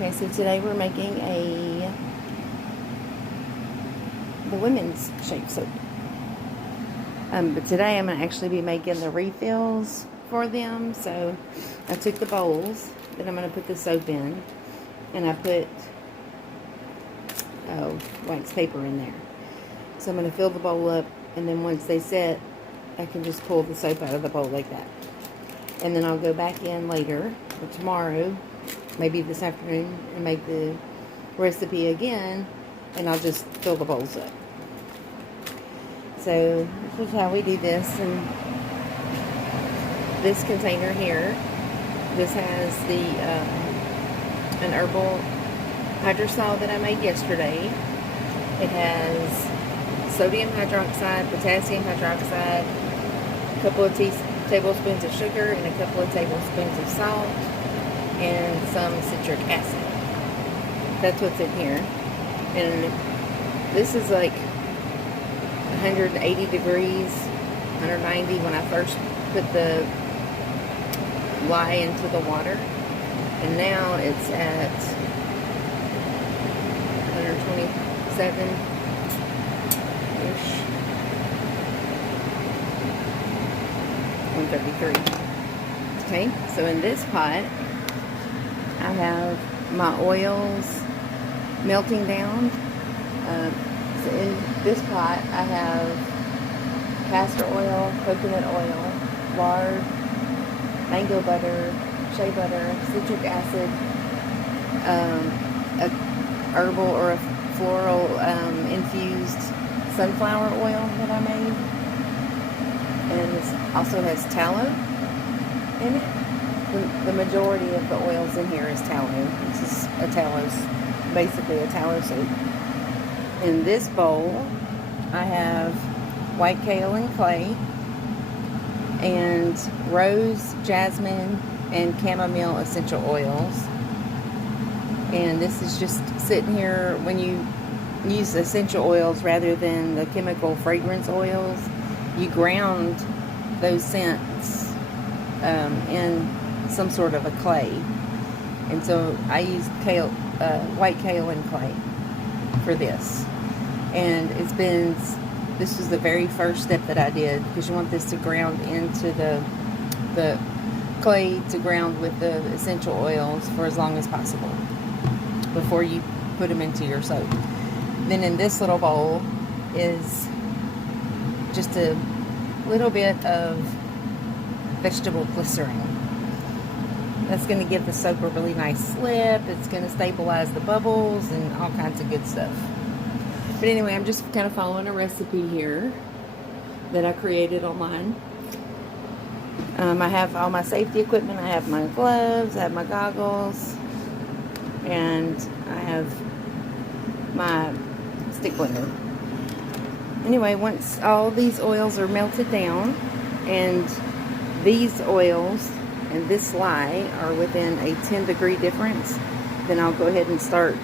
Okay, so today we're making the women's shake soap. But today I'm going to actually be making the refills for them. So I took the bowls that I'm going to put the soap in, and I put wax paper in there. So I'm going to fill the bowl up, and then once they set, I can just pull the soap out of the bowl like that. And then I'll go back in later, or tomorrow, maybe this afternoon, and make the recipe again, and I'll just fill the bowls up. So this is how we do this. And this container here, this has the an herbal hydrosol that I made yesterday. It has sodium hydroxide, potassium hydroxide, a couple of tablespoons of sugar, and a couple of tablespoons of salt, and some citric acid. That's what's in here. And this is like 180 degrees, 190 when I first put the lye into the water. And now it's at 127-ish. 133. Okay, so in this pot, I have my oils melting down. So in this pot, I have castor oil, coconut oil, lard, mango butter, shea butter, citric acid, a herbal or a floral infused sunflower oil that I made. And this also has tallow in it. The majority of the oils in here is tallow. This is basically a tallow soap. In this bowl, I have white kaolin and clay, and rose, jasmine, and chamomile essential oils. And this is just sitting here. When you use essential oils rather than the chemical fragrance oils, you ground those scents in some sort of a clay. And so I use white kaolin clay for this. And this was the very first step that I did, because you want this to ground into the clay, to ground with the essential oils for as long as possible before you put them into your soap. Then in this little bowl is just a little bit of vegetable glycerin. That's going to give the soap a really nice slip. It's going to stabilize the bubbles and all kinds of good stuff. But anyway, I'm just kind of following a recipe here that I created online. I have all my safety equipment. I have my gloves, I have my goggles, and I have my stick blender. Anyway, once all these oils are melted down, and these oils and this lye are within a 10-degree difference, then I'll go ahead and start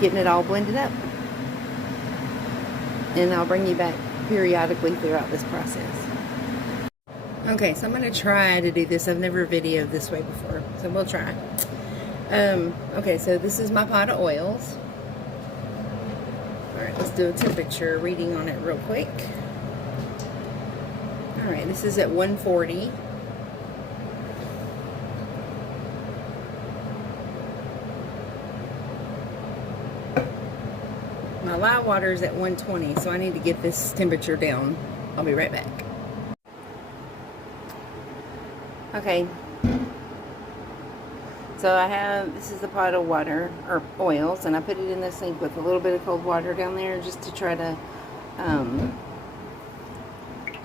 getting it all blended up. And I'll bring you back periodically throughout this process. Okay, so I'm going to try to do this. I've never videoed this way before, so we'll try. Okay, so this is my pot of oils. Alright, let's do a temperature reading on it real quick. Alright, this is at 140. My lye water is at 120, so I need to get this temperature down. I'll be right back. Okay. So this is the pot of water, or oils, and I put it in the sink with a little bit of cold water down there just to try to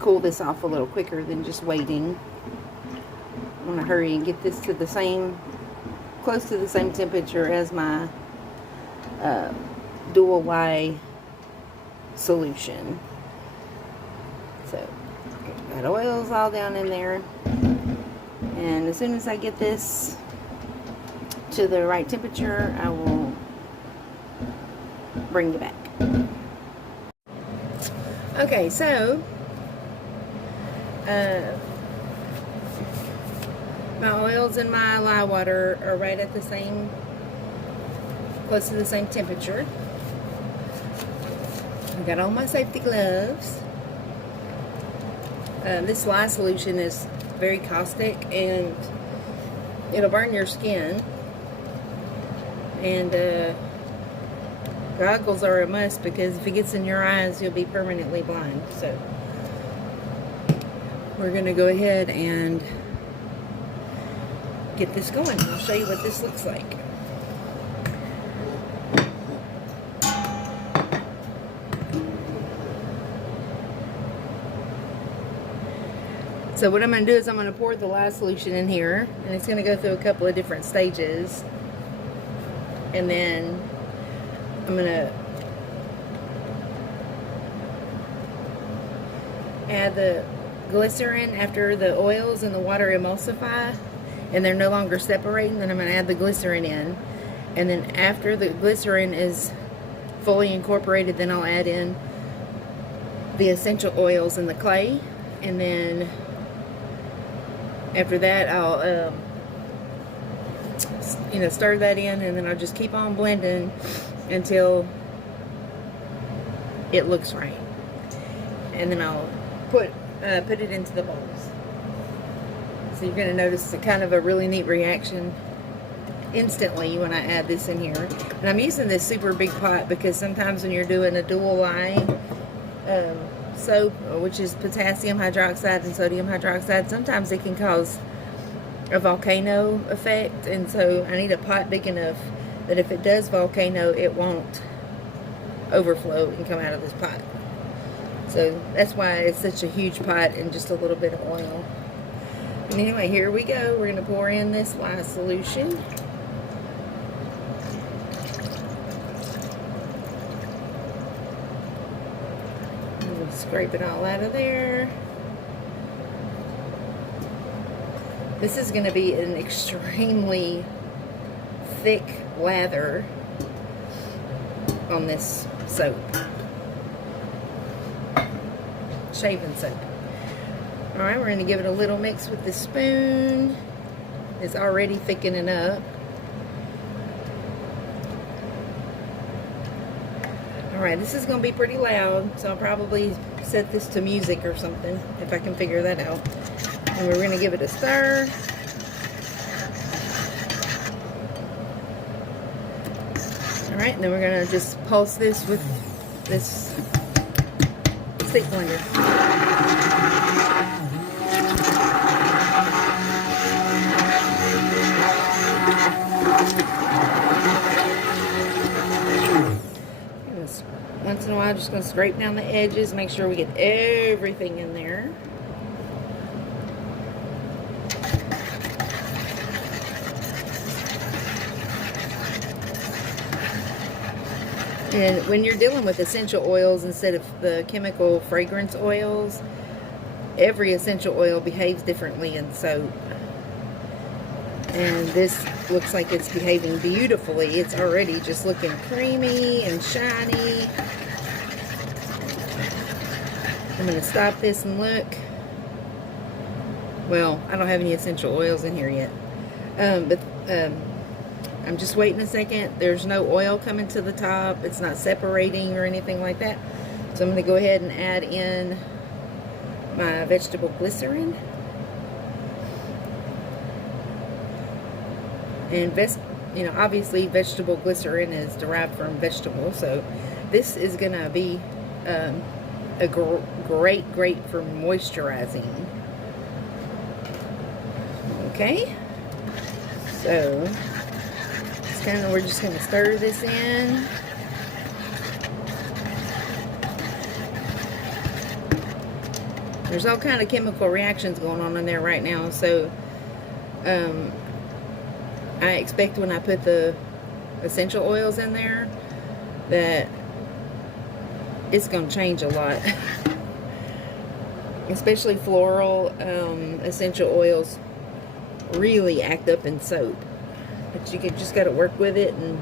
cool this off a little quicker than just waiting. I want to hurry and get this to close to the same temperature as my dual lye solution. So, got oils all down in there. And as soon as I get this to the right temperature, I will bring you back. Okay, My oils and my lye water are right at the same, close to the same temperature. I got all my safety gloves. This lye solution is very caustic and it'll burn your skin. And goggles are a must, because if it gets in your eyes, you'll be permanently blind. So we're going to go ahead and get this going. I'll show you what this looks like. So what I'm going to do is I'm going to pour the lye solution in here, and it's going to go through a couple of different stages. And then I'm going to add the glycerin after the oils and the water emulsify and they're no longer separating. Then I'm going to add the glycerin in, and then after the glycerin is fully incorporated, then I'll add in the essential oils and the clay. And then after that, I'll stir that in, and then I'll just keep on blending until it looks right. And then I'll put it into the bowls. So you're going to notice a kind of a really neat reaction instantly when I add this in here. And I'm using this super big pot because sometimes when you're doing a dual lye soap, which is potassium hydroxide and sodium hydroxide, sometimes it can cause a volcano effect, and so I need a pot big enough that if it does volcano, it won't overflow and come out of this pot. So that's why it's such a huge pot and just a little bit of oil. And anyway, here we go. We're going to pour in this lye solution. Scrape it all out of there. This is going to be an extremely thick lather on this soap. Shaving soap. Alright, we're going to give it a little mix with the spoon. It's already thickening up. Alright, this is going to be pretty loud, so I'll probably set this to music or something if I can figure that out. And we're going to give it a stir. Alright, and then we're going to just pulse this with this stick blender. Once in a while, I'm just going to scrape down the edges, make sure we get everything in there. And when you're dealing with essential oils instead of the chemical fragrance oils, every essential oil behaves differently in soap. And this looks like it's behaving beautifully. It's already just looking creamy and shiny. I'm going to stop this and look. Well, I don't have any essential oils in here yet. I'm just waiting a second. There's no oil coming to the top. It's not separating or anything like that. So I'm going to go ahead and add in my vegetable glycerin. And obviously vegetable glycerin is derived from vegetables, so this is going to be a great for moisturizing. Okay, so we're just going to stir this in. There's all kind of chemical reactions going on in there right now, so I expect when I put the essential oils in there that it's going to change a lot. Especially floral essential oils really act up in soap. But you just got to work with it and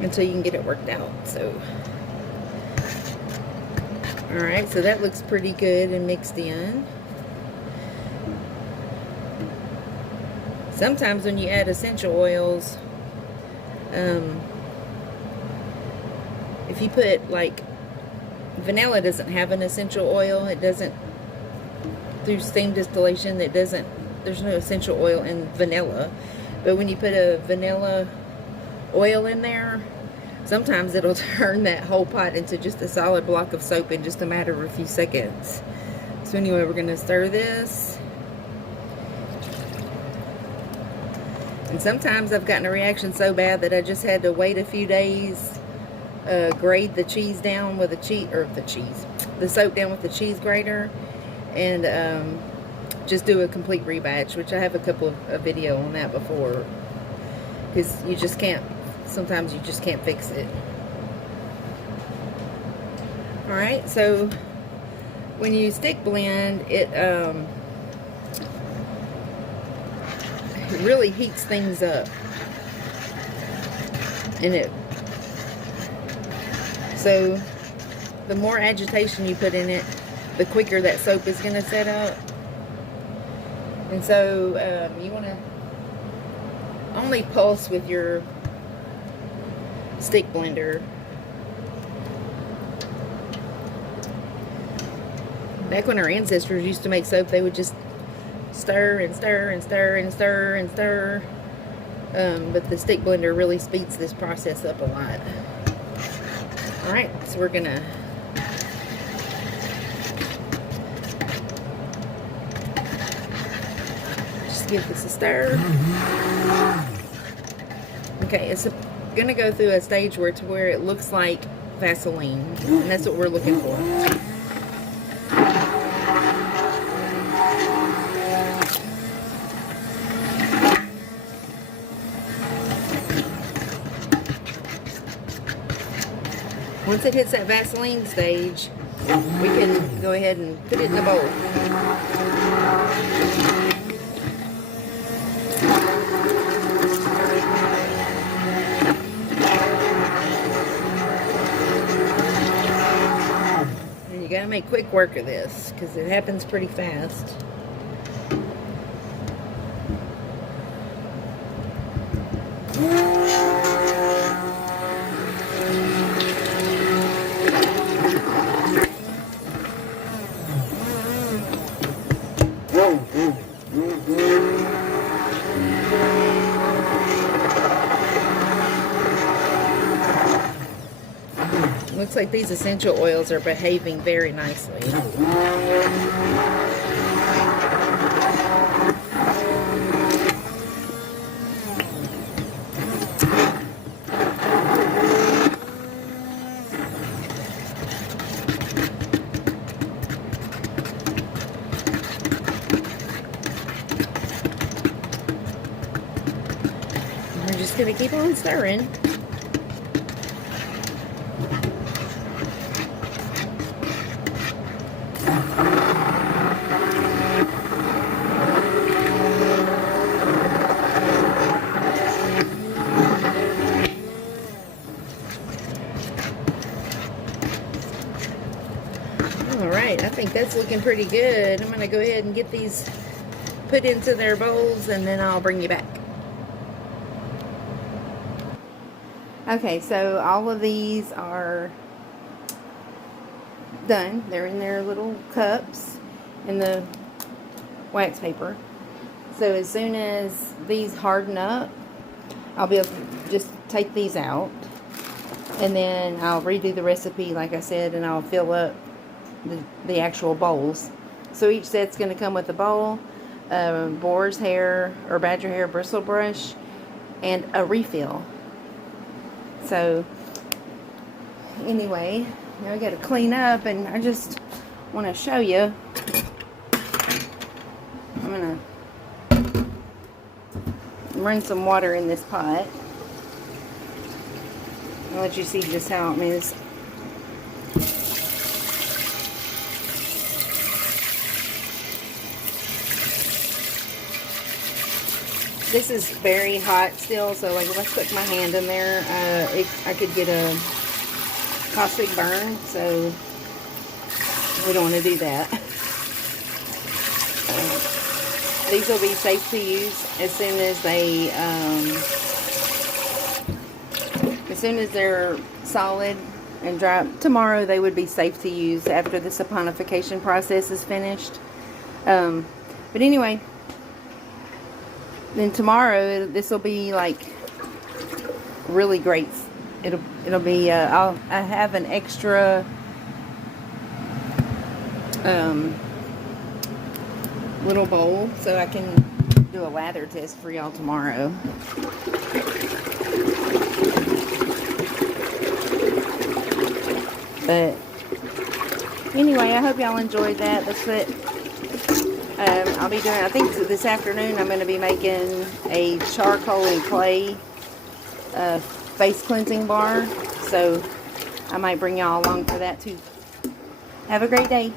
until you can get it worked out. So, Alright, so that looks pretty good and mixed in. Sometimes when you add essential oils, if you put, like, vanilla doesn't have an essential oil. It doesn't, through steam distillation, there's no essential oil in vanilla. But when you put a vanilla oil in there, sometimes it'll turn that whole pot into just a solid block of soap in just a matter of a few seconds. So anyway, we're going to stir this. And sometimes I've gotten a reaction so bad that I just had to wait a few days, grade the cheese down with the soap down with the cheese grater, and just do a complete rebatch, which I have a couple of video on that before, because you just can't, sometimes you just can't fix it. Alright, so when you stick blend, it really heats things up, and so the more agitation you put in it, the quicker that soap is going to set up. And so you want to only pulse with your stick blender. Back when our ancestors used to make soap, they would just stir and stir and stir and stir and stir. But the stick blender really speeds this process up a lot. Alright, so we're gonna just give this a stir. Okay, it's gonna go through a stage where it looks like Vaseline, and that's what we're looking for. Once it hits that Vaseline stage, we can go ahead and put it in the bowl. And you gotta make quick work of this, because it happens pretty fast. Looks like these essential oils are behaving very nicely. We're just going to keep on stirring. Alright, I think that's looking pretty good. I'm going to go ahead and get these put into their bowls, and then I'll bring you back. Okay, so all of these are done. They're in their little cups in the wax paper. So as soon as these harden up, I'll be able to just take these out, and then I'll redo the recipe like I said, and I'll fill up the actual bowls. So each set's going to come with a bowl, boar's hair or badger hair bristle brush, and a refill. So anyway, now I got to clean up, and I just want to show you. I'm going to run some water in this pot. I'll let you see just how, I mean, it's this is very hot still, so like if I put my hand in there, I could get a caustic burn. So We don't want to do that. These will be safe to use as soon as they're solid and dry. Tomorrow they would be safe to use after the saponification process is finished. But anyway, then tomorrow this will be like really great. It'll be I have an extra little bowl so I can do a lather test for y'all tomorrow. But anyway, I hope y'all enjoyed that. That's it. I'll be doing, I think this afternoon I'm going to be making a charcoal and clay face cleansing bar. So I might bring y'all along for that too. Have a great day.